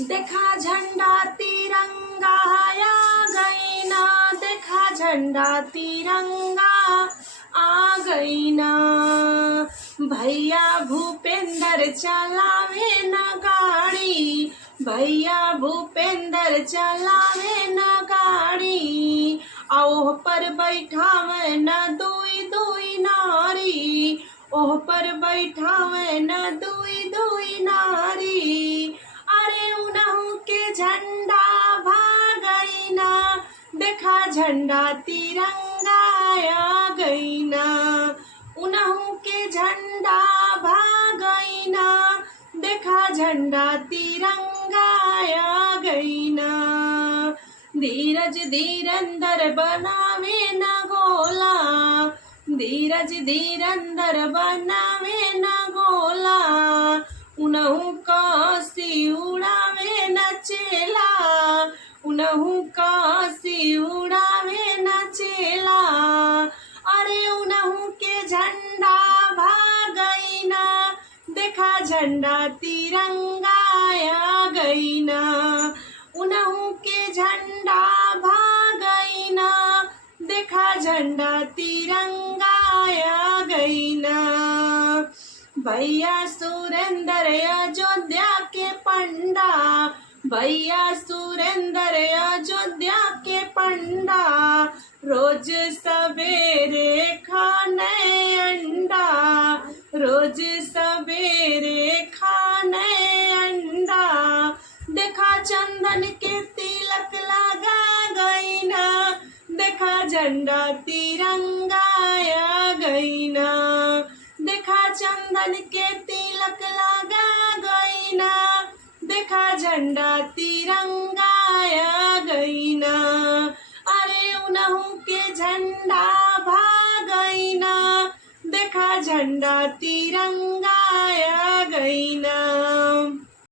देखा झंडा तिरंगा आ गई ना, देखा झंडा तिरंगा आ गई ना। भैया भूपेंद्र चलावे न गाड़ी, भैया भूपेंद्र चलावे न गाड़ी। ओह पर बैठावे न दुई दुई नारी, ओह पर बैठावे न दुई दुई नारी। अरे उनहु के झंडा भागई ना, देखा झंडा तिरंगा आ गई ना। उनहु के झंडा भागई ना, देखा झंडा तिरंगा आ गई ना। धीरज धीरंदर बनावे न गोला, धीरज धीरंदर बनावे न गोला। उनहु काशी उड़ावे न चेला, उनहु काशी उड़ावे न चेला। अरे उनहु के झंडा भागई ना, देखा झंडा तिरंगा आ गई ना। उनहु के झंडा भागई ना, देखा झंडा तिरंगा आ गई ना। भैया सुरेंद्र अयोध्या के पंडा, भैया सुरेंद्र अयोध्या के पंडा। रोज सवेरे खाने अंडा, रोज सवेरे खाने अंडा। देखा चंदन के तिलक लगा गई ना, देखा झंडा तिरंगा आ गई ना। देखा चंदन के तिलक लगा गई ना, देखा झंडा तिरंगा आ गई ना। अरे उनहु के झंडा भागई ना, देखा झंडा तिरंगा आ गई ना।